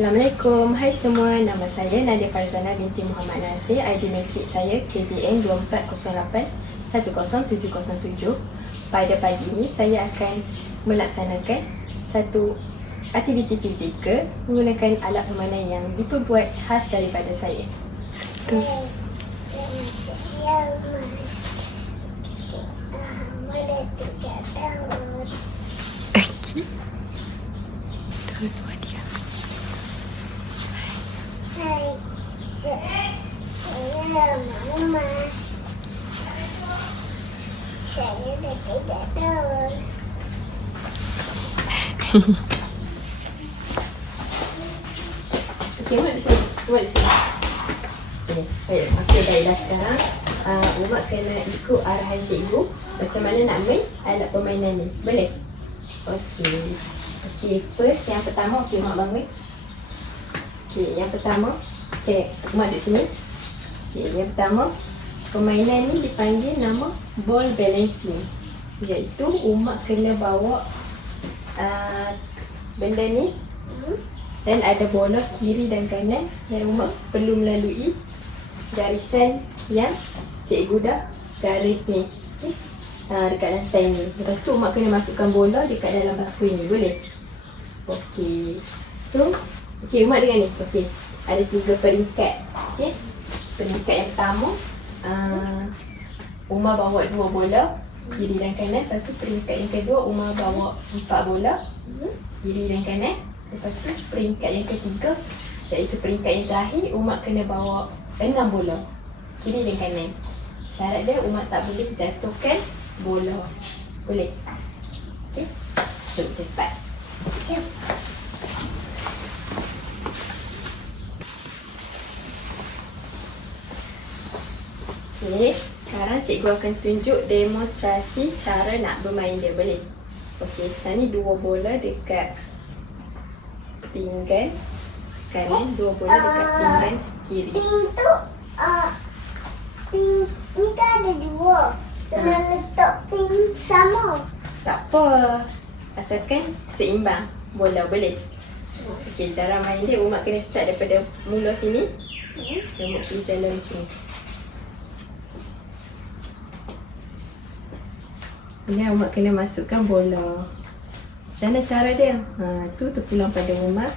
Assalamualaikum, hai semua, nama saya Nadia Farzana binti Muhammad Nasir. ID matrik saya KBN 2408-10707. Pada pagi ini saya akan melaksanakan satu aktiviti fizikal menggunakan alat permainan yang diperbuat khas daripada saya. Hai, saya Mama. Saya dah 3 tahun. Okey, Mak di sini. Mak di sini. Okey, baik. Baiklah sekarang Mak kena ikut arahan cikgu macam mana nak main alat permainan ni. Boleh? Okey, first yang pertama, Mak bangun. Okey, yang pertama, Mak duduk sini. Okey, yang pertama, permainan ni dipanggil nama ball balancing. Iaitu Mak kena bawa benda ni dan ada bola kiri dan kanan dan Mak perlu melalui garisan yang cikgu dah garis ni. Okey. Dekat lantai ni. Lepas tu Mak kena masukkan bola dekat dalam batu ni. Boleh? Okey. So, okey, Mak dengar ni. Okey. Ada 3 peringkat. Okey. Peringkat yang pertama, Umar bawa 2 bola kiri dan kanan. Lepas tu peringkat yang kedua, Umar bawa 4 bola kiri dan kanan. Lepas tu peringkat yang ketiga, iaitu peringkat yang terakhir, Umar kena bawa 6 bola kiri dan kanan. Syarat dia Umar tak boleh jatuhkan bola. Boleh? Okey. So, kita start. Jom. Okey, sekarang cikgu akan tunjuk demonstrasi cara nak bermain dia. Boleh? Okey, sekarang ni 2 bola dekat pinggan kanan, 2 bola dekat pinggan kiri. Ping tu, ping ni kan ada 2. Kena letak ping sama. Tak apa, asalkan seimbang bola. Boleh? Okey, cara main dia Umat kena start daripada mula sini. Umat pergi jalan macam ni. Kemudian Umat kena masukkan bola. Macam mana cara dia? Tu terpulang pada Umat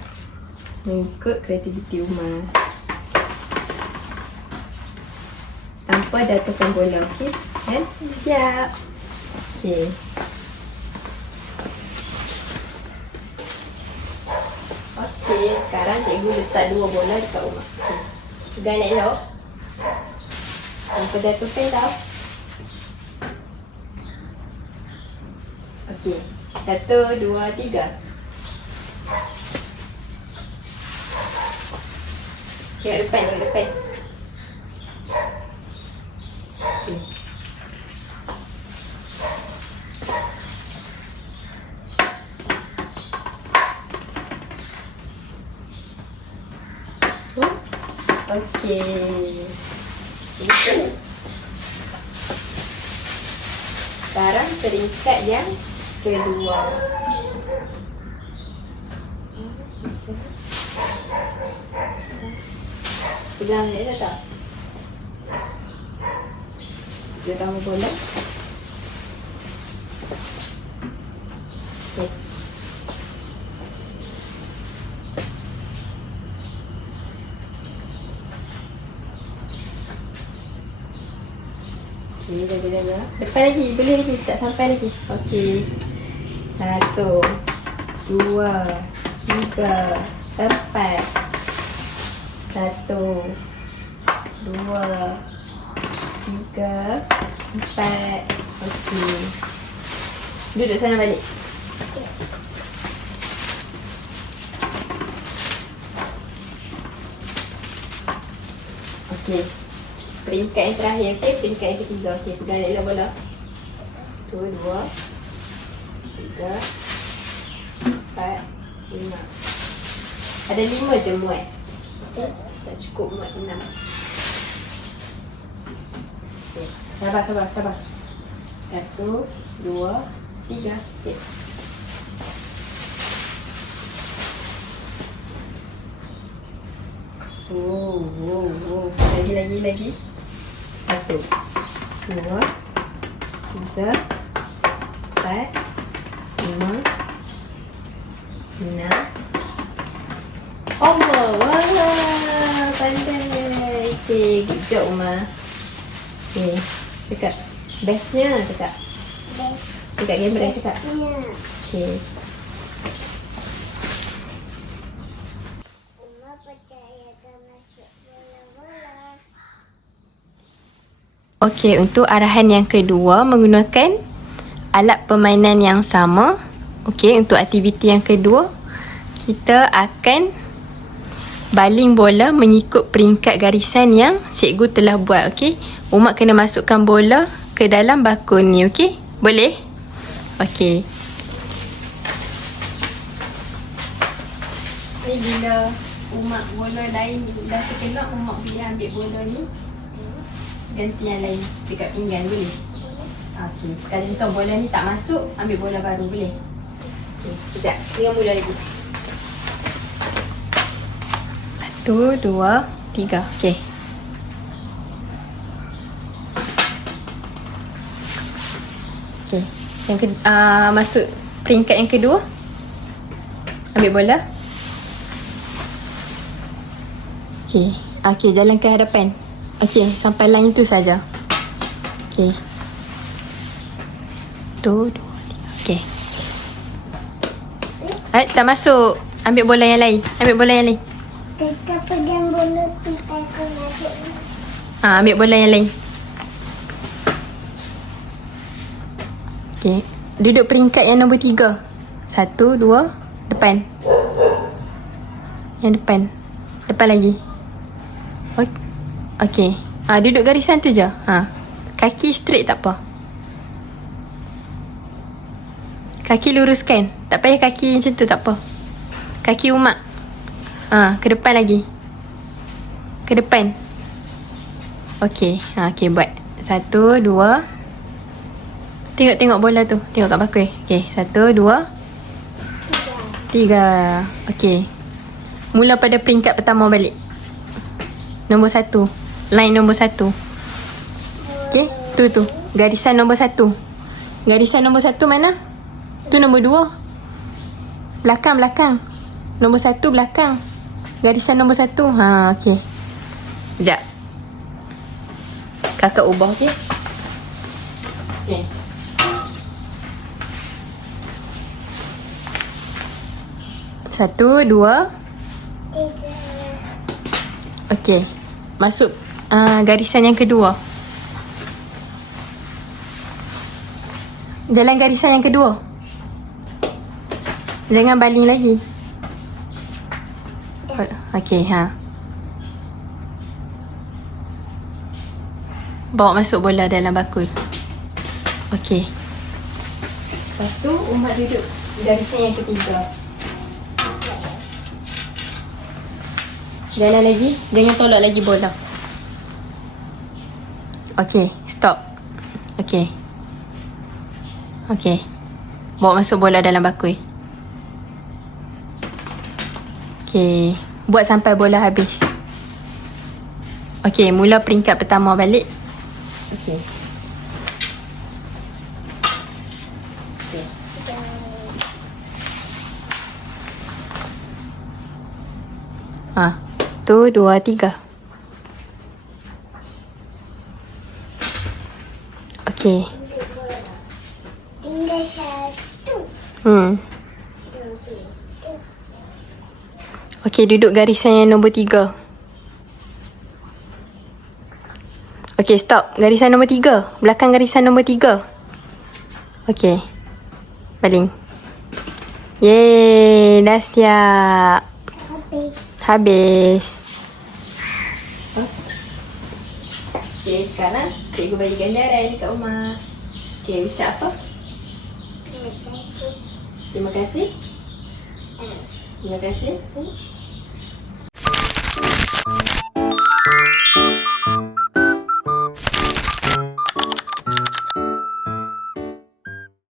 mengikut kreativiti Umat. Tanpa jatuhkan bola, okey? Dan siap. Okey. Okey, sekarang cikgu letak 2 bola dekat Umat. Okey. Pegang elok. Tanpa jatuhkan tau. Okey. 1, 2, 3. Tengok depan, tengok depan. Okey. Okey. Sekarang peringkat yang kedua. Pegang ni dah tak? Dia tahu bola. Okey. Okey, jaga-jaga. Depan lagi, boleh lagi, tak sampai lagi. Okey. 1, 2, 3, 4. 1, 2, 3, 4. Okey. Duduk sana balik. Okey. Peringkat yang terakhir, okey? Peringkat yang ketiga. Okey, pegang elok bola. 1, 2, 3, 4, 5. Ada 5 je muat. Okey, tak cukup muat 6. Okey, sabar. 1, 2, 3. Okey. Lagi. 1, 2, 3, 4, 5, 6. Allah, wah, pandai. Okay, good job Uma. Okay, cakap bestnya cakap. Best. Cakap kamera cakap. Bestnya. Okay. Uma percayakan masuk bola-bola. Okey, untuk arahan yang kedua menggunakan alat permainan yang sama. Okey, untuk aktiviti yang kedua, kita akan baling bola mengikut peringkat garisan yang cikgu telah buat. Okey, Umat kena masukkan bola ke dalam bakul ni. Okey, boleh? Okey. Ni bila Umat bola lain dah terkena, Umat boleh ambil bola ni, ganti yang lain dekat pinggan, boleh? Okey. Kalau kita bola ni tak masuk, ambil bola baru, boleh? Okey, sekejap. Dengan mula lagi. 1, 2, 3. Okey. Okey. Yang masuk peringkat yang kedua. Ambil bola. Okey. Okey, jalan ke hadapan. Okey, sampai line tu saja. Okey. 1, 2, 3. Okey. Tak masuk. Ambil bola yang lain. Ambil bola yang lain. Kakak pegang bola tu, aku masuk. Ambil bola yang lain. Okey. Duduk peringkat yang nombor 3. 1, 2, depan. Yang depan. Depan lagi. Okey. Duduk garisan tu je. Kaki straight tak apa. Kaki luruskan. Tak payah kaki macam tu, tak apa. Kaki Umat. Ke depan lagi. Ke depan. Okey. Okey, buat. 1, 2. Tengok bola tu. Tengok kat bakul. Okey. 1, 2, 3. Okey. Mula pada peringkat pertama balik. Nombor 1. Line nombor 1. Okey. Tu. Garisan nombor 1. Garisan nombor 1 mana? Tu nombor 2. Belakang. Nombor 1 belakang. Garisan nombor 1. Okey. Sekejap. Kakak ubah, okey? Okey. Satu, 2. 3. Okey. Masuk garisan yang kedua. Jalan garisan yang kedua. Jangan baling lagi. Okey, bawa masuk bola dalam bakul. Okey. Lepas tu Umat duduk garisan yang ketiga. Jalan lagi. Jangan tolak lagi bola. Okey, stop. Okey. Bawa masuk bola dalam bakul. Okey. Buat sampai bola habis. Okey, mula peringkat pertama balik. Okey. Tu, 2, 3. Okey. Tinggal 1. Okey, duduk garisan yang nombor 3. Okey, stop. Garisan nombor 3. Belakang garisan nombor 3. Okey. Baling. Yeay, dah siap. Habis. Okey, sekarang cikgu bagi ganjaran dekat rumah. Okey, ucap apa? Terima kasih. Terima kasih. Terima kasih. Sini.